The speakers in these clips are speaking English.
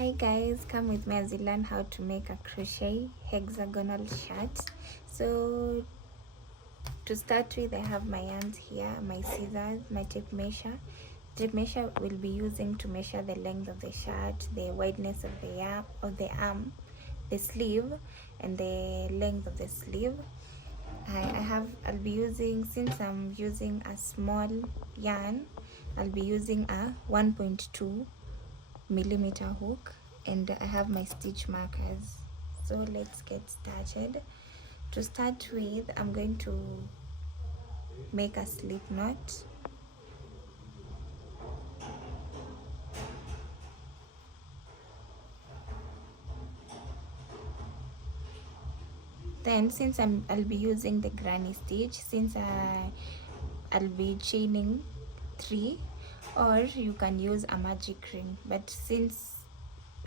Hi guys, come with me as we learn how to make a crochet hexagonal shirt. So to start with, I have my yarns here, my scissors, my tape measure. Tape measure will be using to measure the length of the shirt, the wideness of the arm, the sleeve, and the length of the sleeve. I'll be using, since I'm using a small yarn, I'll be using a 1.2 millimeter hook, and I have my stitch markers. So let's get started. To start with, I'm going to make a slip knot. Then since I'll be using the granny stitch, since I'll be chaining 3, or you can use a magic ring, but since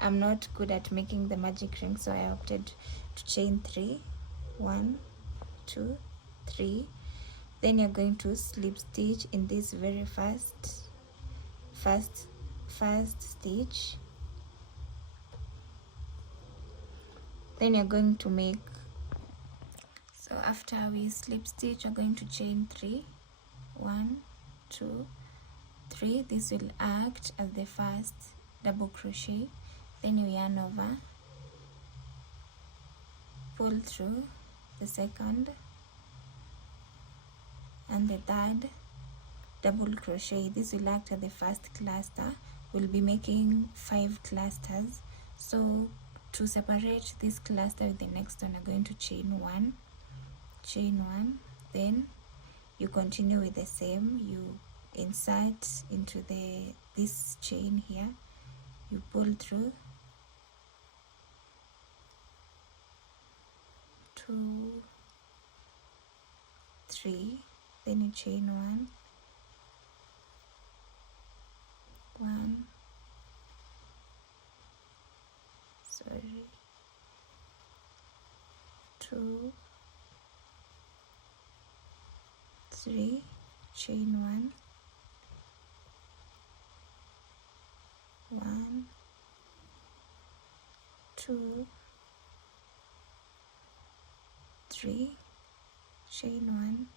I'm not good at making the magic ring, so I opted to chain 3. 1, 2, 3. Then you're going to slip stitch in this very first stitch. Then you're going to make, so after we slip stitch, you're going to chain 3. 1, 2, 3. This will act as the first double crochet. Then you yarn over, pull through the second and the third double crochet. This will act as the first cluster. We'll be making 5 clusters. So to separate this cluster with the next one, I'm going to chain 1, then you continue with the same. You insert into this chain here, you pull through 2, 3, then you chain 1, 2, 3, chain 1, 2, 3, chain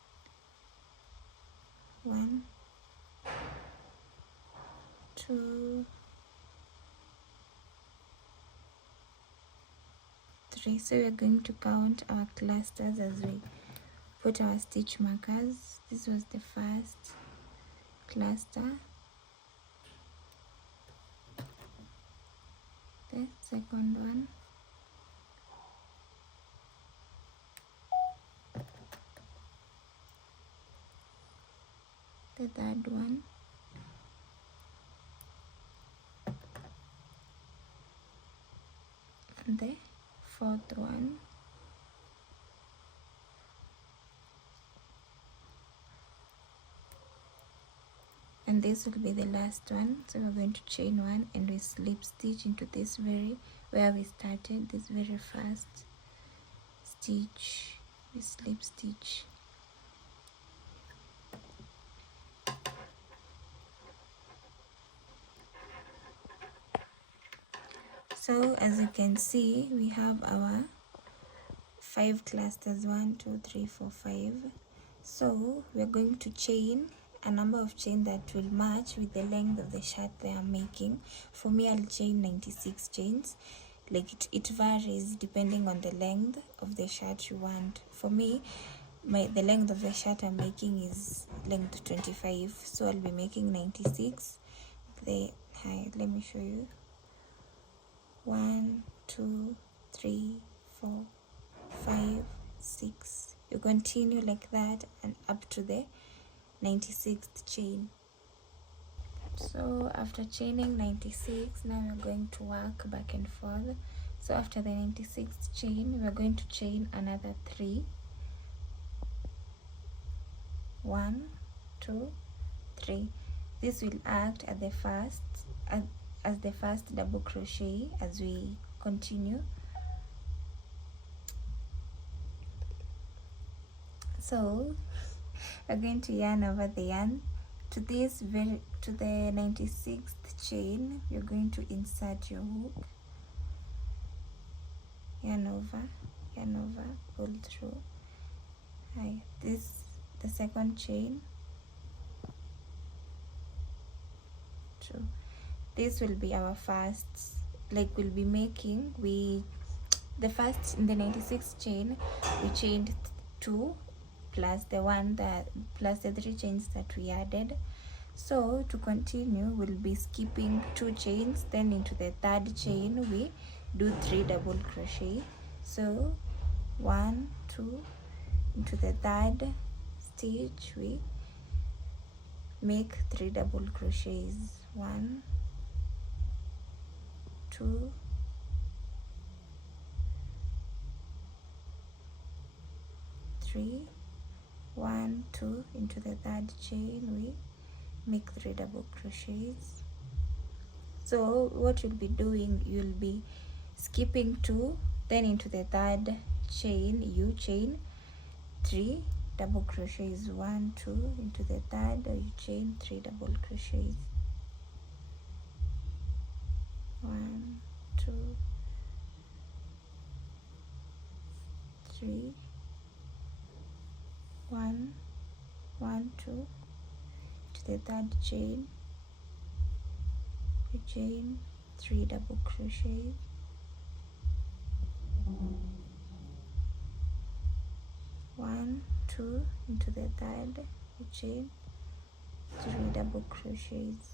1, 2, 3. So we're going to count our clusters as we put our stitch markers. This was the first cluster, the second one, the third one, and the fourth one, and this will be the last one. So we're going to chain 1 and we slip stitch into this where we started, this very first stitch. We slip stitch. So as you can see, we have our 5 clusters, 1, 2, 3, 4, 5. So we're going to chain a number of chain that will match with the length of the shirt they are making. For me, I'll chain 96 chains. Like it varies depending on the length of the shirt you want. For me, the length of the shirt I'm making is length 25, so I'll be making 96. Let me show you. 1, 2, 3, 4, 5, 6. You continue like that and up to the 96th chain. So after chaining 96, now we're going to work back and forth. So after the 96th chain, we're going to chain another 3. 1, 2, 3. This will act as the first double crochet as we continue. So we're going to yarn over the yarn to the 96th chain, you're going to insert your hook, yarn over, pull through. This the second chain, 2. This will be our first, like we'll be making, the first in the 96 chain we chained 2 plus the 3 chains that we added. So to continue, we'll be skipping 2 chains, then into the third chain we do 3 double crochet. So 1, 2, into the third stitch we make 3 double crochets. 1, 2, 3, 1, 2, into the third chain we make 3 double crochets. So what you'll be doing, you'll be skipping 2, then into the third chain you chain 3 double crochets. 1, 2, into the third you chain 3 double crochets. 1, 2, 3, 1, 1, 2, to the third chain you chain 3 double crochets. 1, 2, into the third you chain 3 double crochets.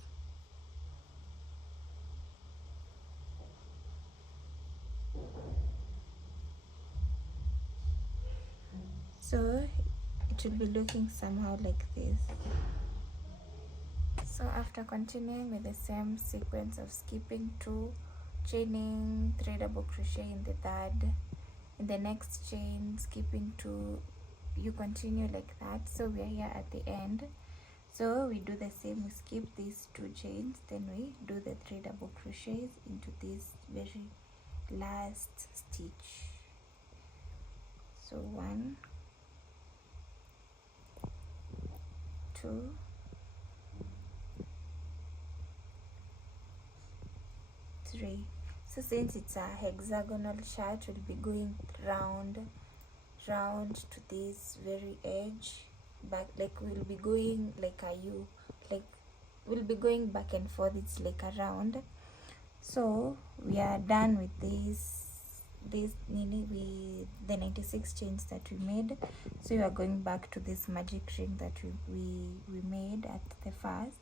So it will be looking somehow like this. So after continuing with the same sequence of skipping 2, chaining 3 double crochet in the third, in the next chain skipping 2, you continue like that. So we are here at the end, so we do the same. We skip these 2 chains, then we do the 3 double crochets into this very last stitch. So 1, 2, 3. So since it's a hexagonal shirt, we'll be going round to this very edge, back, like we'll be going like a U, like we'll be going back and forth. It's like a round. So we are done with the 96 chains that we made. So we are going back to this magic ring that we made at the first.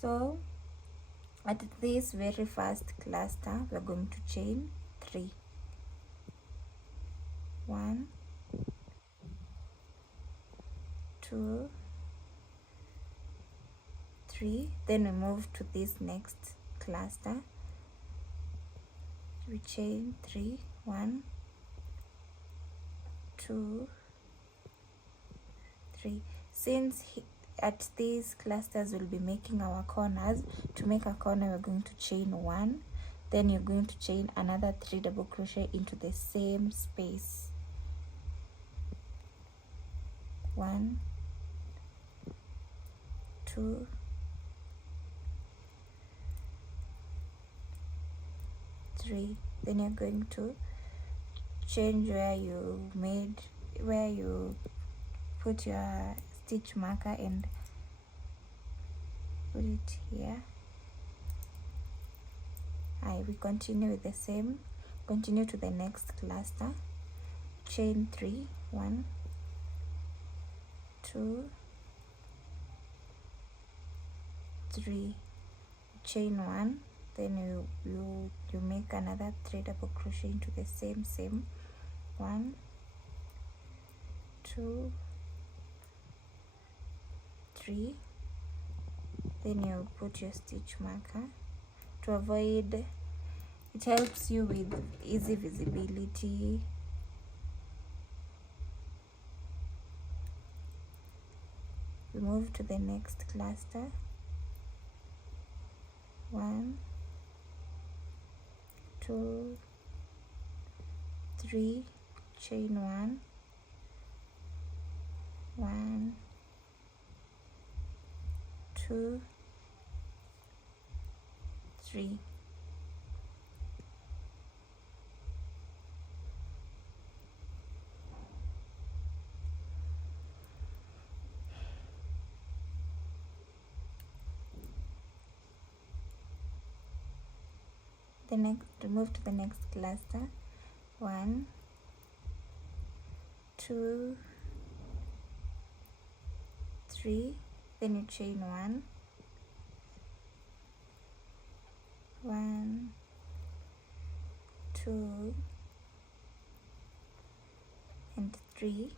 So at this very first cluster we are going to chain 3. 1, 2, 3. Then we move to this next cluster, we chain 3. 1, 2, 3. Since at these clusters we'll be making our corners, to make a corner we're going to chain 1, then you're going to chain another 3 double crochet into the same space. 1, 2, 3. Then you're going to change where you put your stitch marker and put it here. We continue with the same, continue to the next cluster, chain 3. 1, 2, 3, chain 1, then you make another 3 double crochet into the same. 1, 2, 3. Then you put your stitch marker to avoid, it helps you with easy visibility. We move to the next cluster. 1, 2, 3, chain 1, 1, 2, 3. The next, to move to the next cluster, 1, 2, 3, then you chain 1, 1, 2, and 3.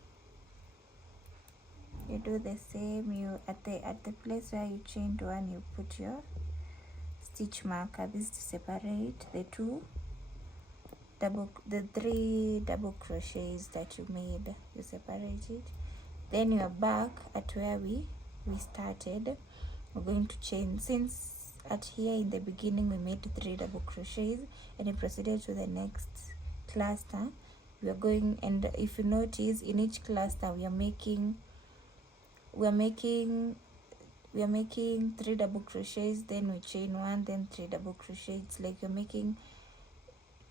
You do the same. You at the place where you chained 1, you put your stitch marker, this to separate the 3 double crochets that you made. You separate it, then you are back at where we started. We're going to chain, since at here in the beginning we made 3 double crochets and we proceeded to the next cluster. We are going, and if you notice, in each cluster we are making 3 double crochets, then we chain 1, then 3 double crochets. It's like you're making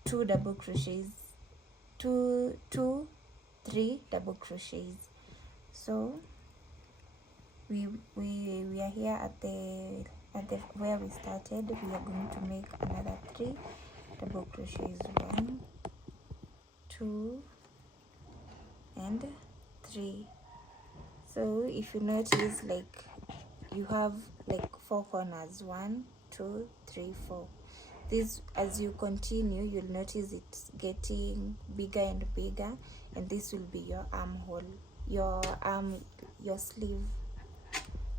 2 double crochets, 2, 3 double crochets. So we are here at the where we started. We are going to make another 3 double crochets, 1, 2, and 3. So if you notice, like, you have like 4 corners, 1, 2, 3, 4. This, as you continue, you'll notice it's getting bigger and bigger, and this will be your armhole, your sleeve.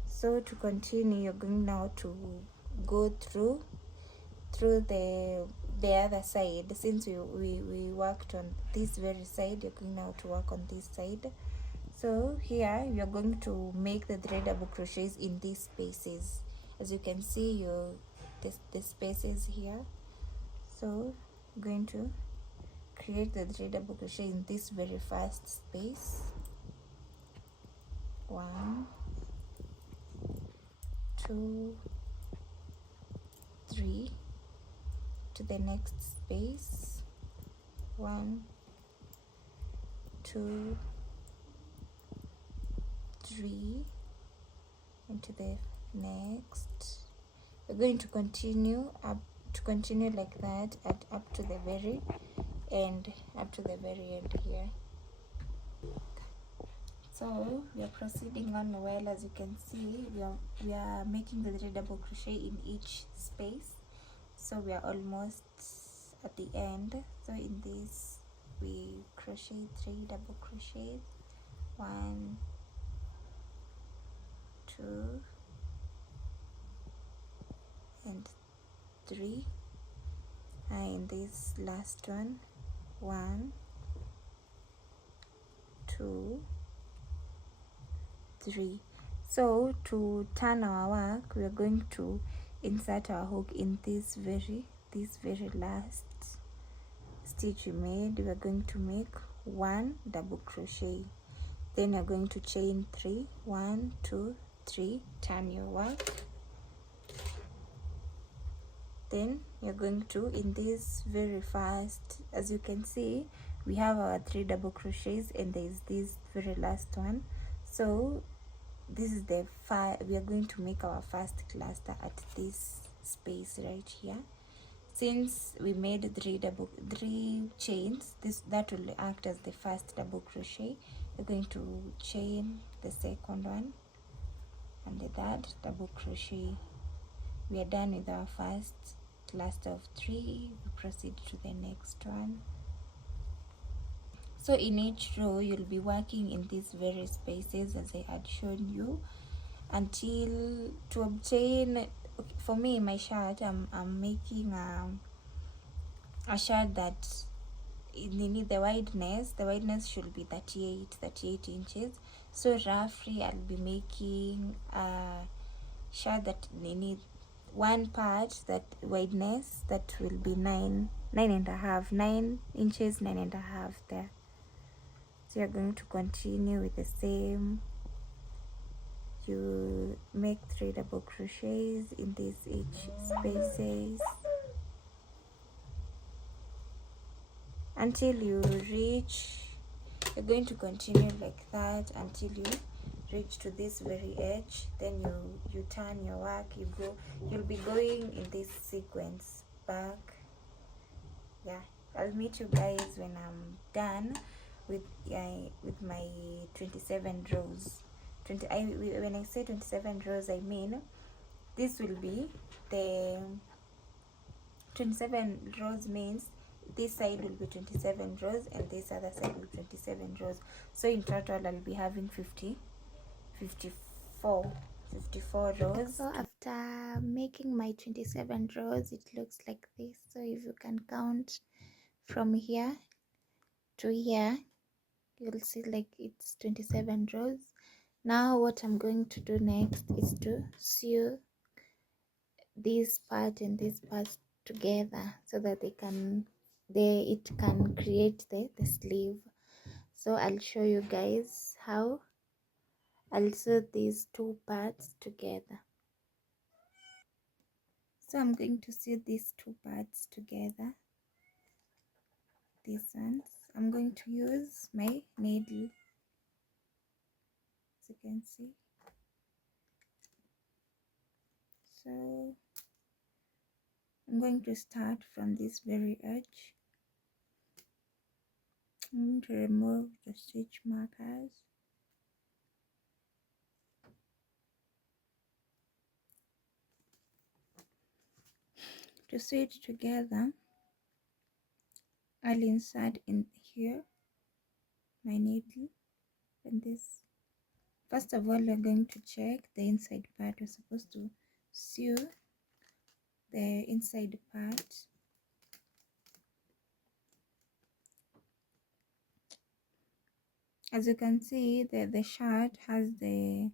So to continue, you're going now to go through the other side. Since we worked on this very side, you're going now to work on this side. So here you're going to make the 3 double crochets in these spaces. As you can see, the spaces here. So I'm going to create the 3 double crochet in this very first space. 1, 2, 3. To the next space. 1, 2, 3, and to the next. We're going to continue like that up to the very end, here. So we are proceeding on well. As you can see, we are making the 3 double crochet in each space. So we are almost at the end. So in this we crochet 3 double crochets, 1, 2, and 3. And this last one, 1, 2, 3. So to turn our work, we are going to insert our hook in this very last stitch we made. We are going to make 1 double crochet, then you're going to chain 3, 1, 2, 3, turn your work. Then you're going to, in this very first, as you can see, we have our 3 double crochets and there is this very last one. So this is the we are going to make our first cluster at this space right here. Since we made 3 chains, that will act as the first double crochet. We're going to chain the second one and the third double crochet. We are done with our first cluster of 3. We proceed to the next one. So in each row you'll be working in these various spaces as I had shown you, until to obtain, for me, my shirt, I'm making a shirt that the wideness should be 38 inches. So roughly I'll be making a shirt that needs one part, that wideness, that will be 9 inches, 9.5 there. So you're going to continue with the same you make 3 double crochets in these each spaces until you reach. You're going to continue like that until you reach to this very edge. Then you turn your work, you'll be going in this sequence back. Yeah, I'll meet you guys when I'm done with my 27 rows. When I say 27 rows, I mean this will be the 27 rows means this side will be 27 rows and this other side will be 27 rows. So in total I'll be having 54 rows. So after making my 27 rows, it looks like this. So if you can count from here to here, you'll see like it's 27 rows. Now what I'm going to do next is to sew this part and this part together so that it can create the sleeve. So I'll show you guys how I'll sew these two parts together. So I'm going to sew these two parts together, these ones. I'm going to use my needle, as you can see. So I'm going to start from this very edge. I'm going to remove the stitch markers. To sew it together, I'll insert in here my needle and this. First of all, we're going to check the inside part. We're supposed to sew the inside part. As you can see, the shirt has the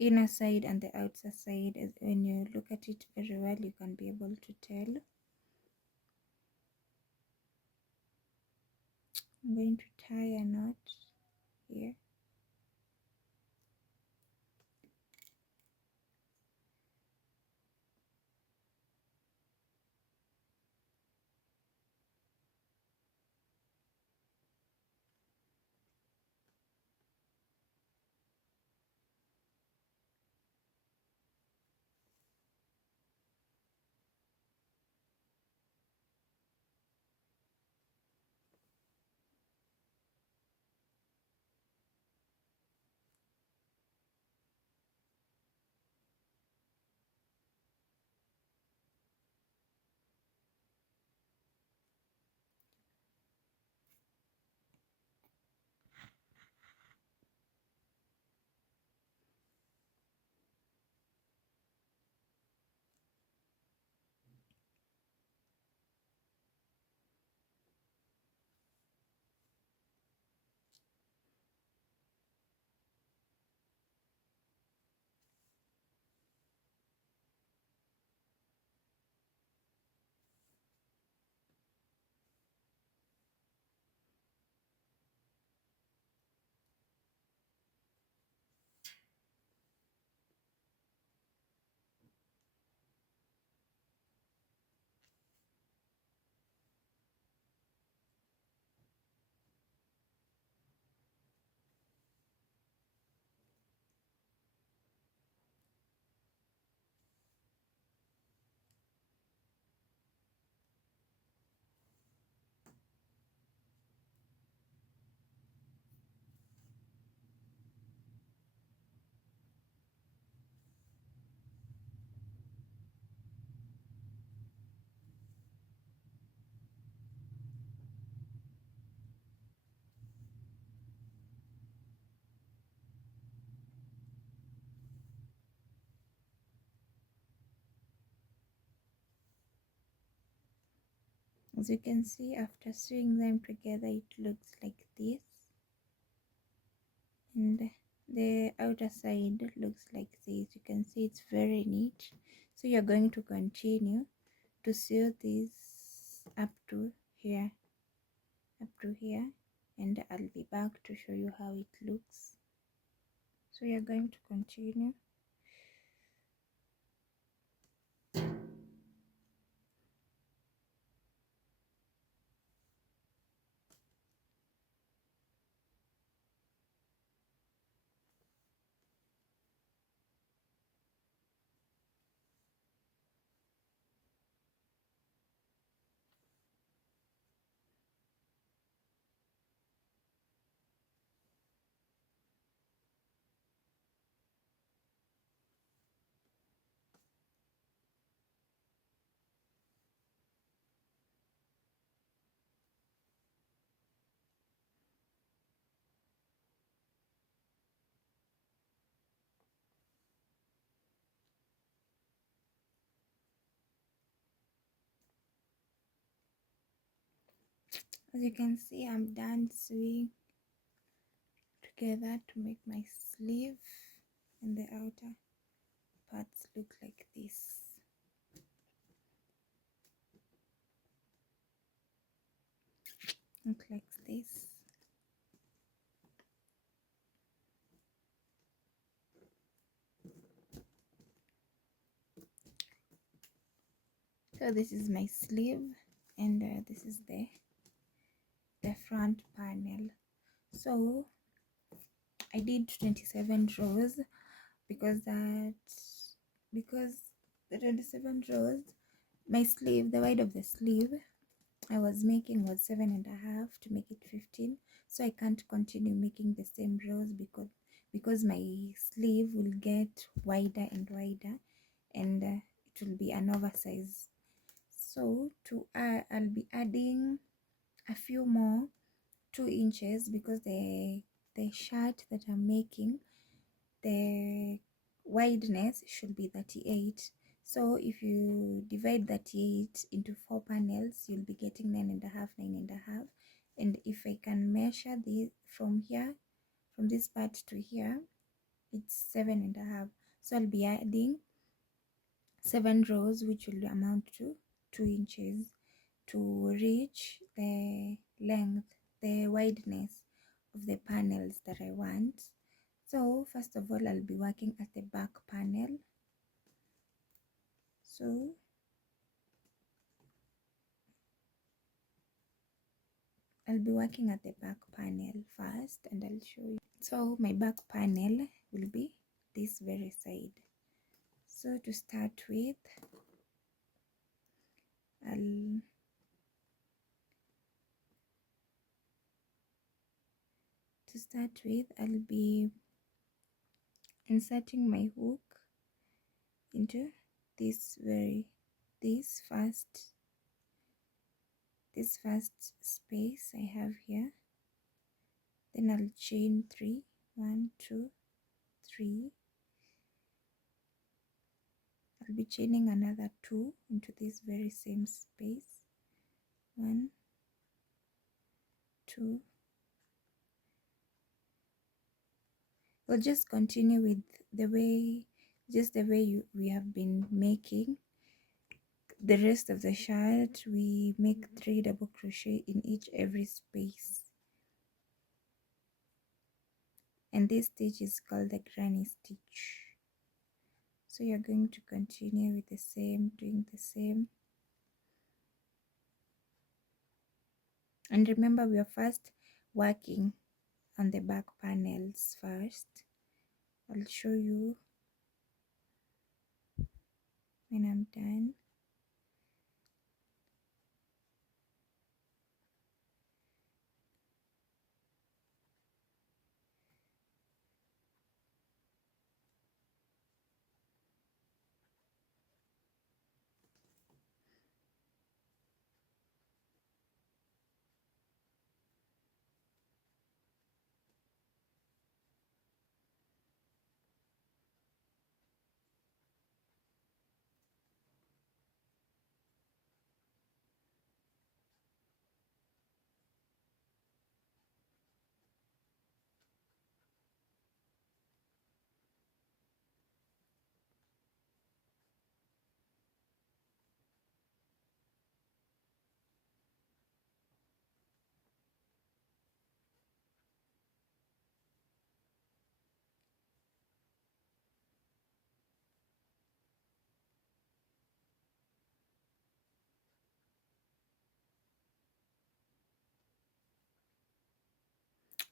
inner side and the outer side. As when you look at it very well, you can be able to tell. I'm going to tie a knot here. As you can see, after sewing them together, it looks like this, and the outer side looks like this. You can see it's very neat. So you're going to continue to sew this up to here, and I'll be back to show you how it looks. So you're going to continue. As you can see, I'm done sewing together to make my sleeve, and the outer parts look like this. Look like this. So this is my sleeve, and this is the front panel. So I did 27 rows because the 27 rows, my sleeve, the wide of the sleeve I was making was 7.5 to make it 15. So I can't continue making the same rows because my sleeve will get wider and wider, and it will be an oversize. So I'll be adding a few more 2 inches because the shirt that I'm making, the wideness should be 38. So if you divide 38 into 4 panels, you'll be getting 9.5, 9.5. And if I can measure this from here, from this part to here, it's 7.5. So I'll be adding 7 rows, which will amount to 2 inches to reach the length, the wideness of the panels that I want. So first of all, I'll be working at the back panel. So I'll be working at the back panel first, and I'll show you. So my back panel will be this very side. So to start with, I'll be inserting my hook into this first space I have here. Then I'll chain 3, 1, 2, 3. I'll be chaining another 2 into this very same space. 1, 2. We'll just continue with the way we have been making the rest of the shirt. We make 3 double crochet in every space, and this stitch is called the granny stitch. So you're going to continue with the same, doing the same. And remember, we are first working on the back panels first. I'll show you when I'm done.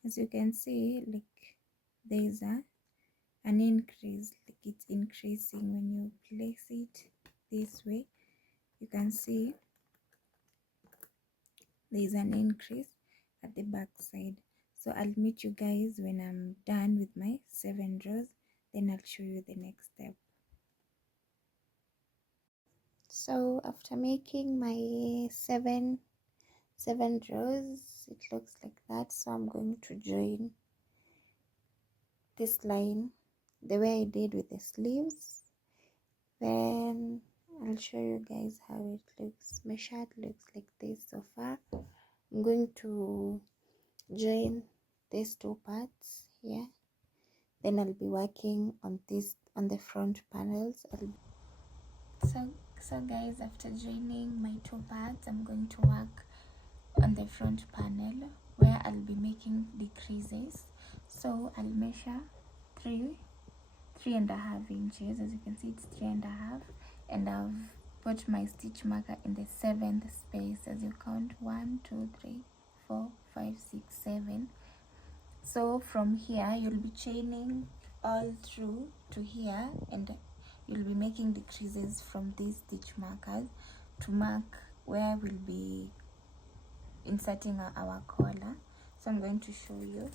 As you can see, like there's an increase, like it's increasing when you place it this way. You can see there's an increase at the back side. So I'll meet you guys when I'm done with my 7 rows, then I'll show you the next step. So after making my seven rows, it looks like that. So I'm going to join this line the way I did with the sleeves, then I'll show you guys how it looks. My shirt looks like this so far. I'm going to join these two parts here, then I'll be working on this on the front panels. So guys, after joining my two parts, I'm going to work on the front panel where I'll be making decreases. So I'll measure 3.5 inches. As you can see, it's 3.5, and I've put my stitch marker in the 7th space. As you count, 1 2 3 4 5 6 7. So from here you'll be chaining all through to here, and you'll be making decreases from these stitch markers to mark where we'll be inserting our collar. So I'm going to show you.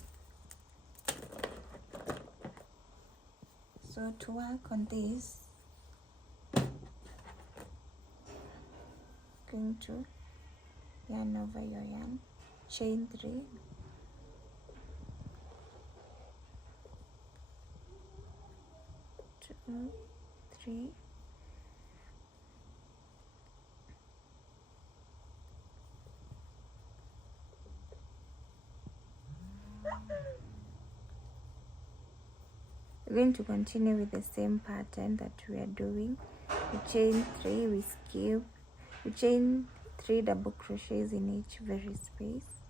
So to work on this, going to yarn over your yarn, chain 3, two, 3, we're going to continue with the same pattern that we are doing. We chain 3, we skip, we chain 3 double crochets in each very space.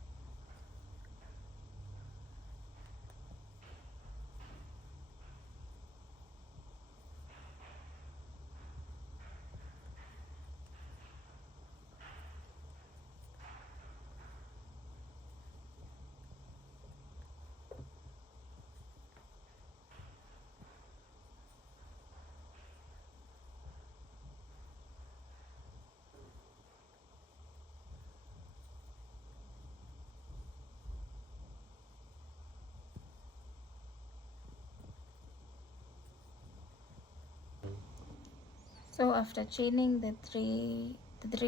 So after chaining the three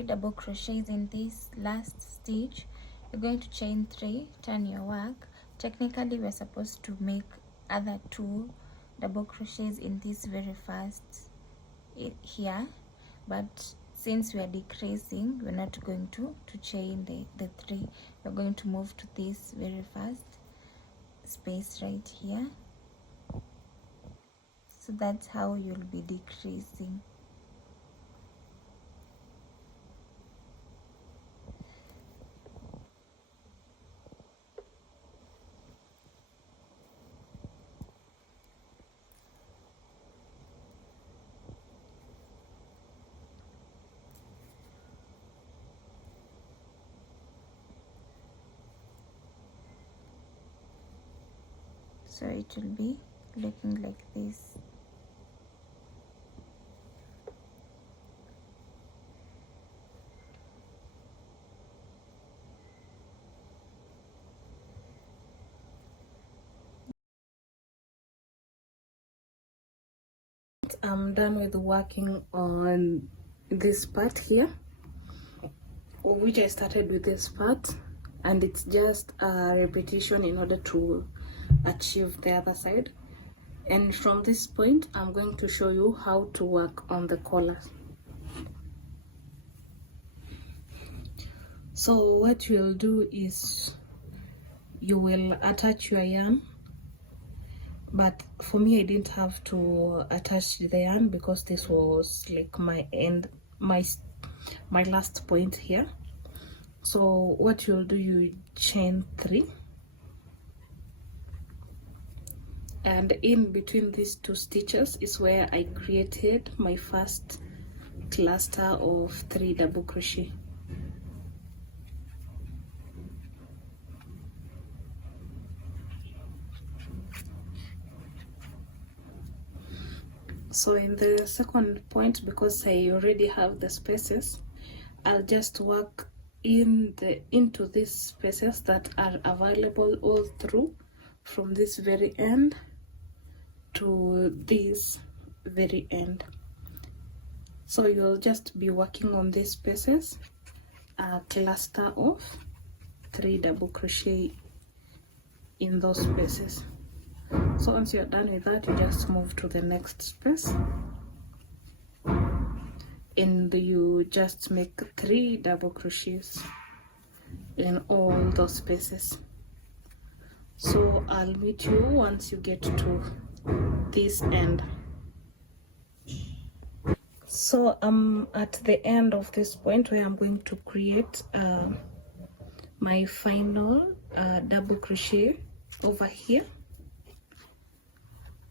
double crochets in this last stitch, you're going to chain 3, turn your work. Technically we're supposed to make other 2 double crochets in this very first here, but since we are decreasing, we're not going to chain the 3. We're going to move to this very first space right here. So that's how you'll be decreasing. So it will be looking like this. I'm done with working on this part here, which I started with this part, and it's just a repetition in order to achieve the other side. And from this point I'm going to show you how to work on the collar. So what you'll do is you will attach your yarn, but for me I didn't have to attach the yarn because this was like my last point here. So what you'll do, you chain 3, and in between these 2 stitches is where I created my first cluster of 3 double crochet. So in the second point, because I already have the spaces, I'll just work into these spaces that are available all through, from this very end to this very end. So you'll just be working on these spaces, a cluster of 3 double crochet in those spaces. So once you're done with that, you just move to the next space and you just make 3 double crochets in all those spaces. So I'll meet you once you get to this end. So I'm at the end of this point where I'm going to create my final double crochet over here,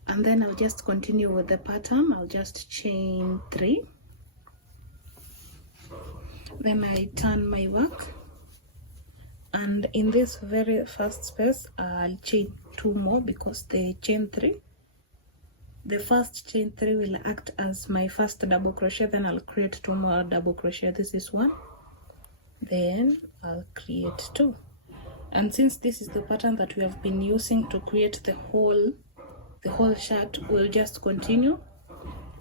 and then I'll just continue with the pattern. I'll just chain 3, then I turn my work, and in this very first space I'll chain 2 more, because the first chain 3 will act as my first double crochet. Then I'll create 2 more double crochet. This is 1, then I'll create 2. And since this is the pattern that we have been using to create the whole shirt, we'll just continue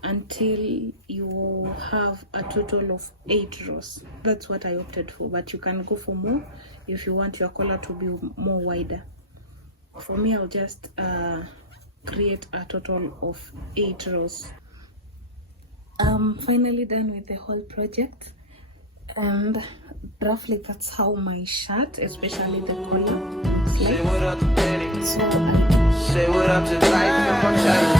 until you have a total of 8 rows. That's what I opted for, but you can go for more if you want your collar to be more wider. For me, I'll just create a total of 8 rows. I'm finally done with the whole project, and roughly that's how my shirt, especially the collar, looks like. So say what up to life.